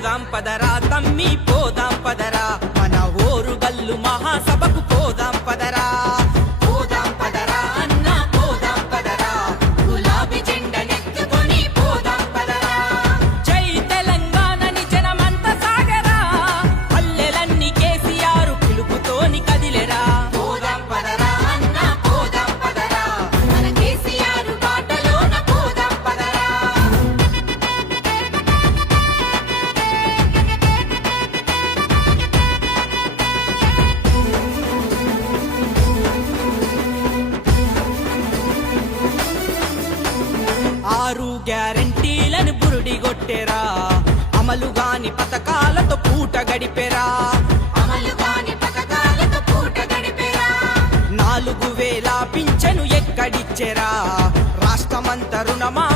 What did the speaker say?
పోదాం పదరా తమ్మి పోదాం పదరా మన ఓరుగల్లు మహాసభకు పోదాం పదరా పోదాం పదరా అన్న పోదాం పదరా గులాబీ జెండనెత్తుకొని పోదాం పదరా జై తెలంగాణని జనమంత సాగరా పల్లెలన్నీ కేసీఆర్ పిలుపుతోని కదిలెరా పోదాం పదరా అన్న పోదాం పదరా మన కేసీఆర్ బాటలోన పోదాం పదరా ఆరు గ్యారంటీలను బురుడిగొట్టెరా అమలుగాని పథకాలతో పూట గడిపెరా అమలుగాని పథకాలతో పూట గడిపెరా 4000 పింఛను ఎక్కడిచ్చెరా రాష్ట్రమంతా రుణమా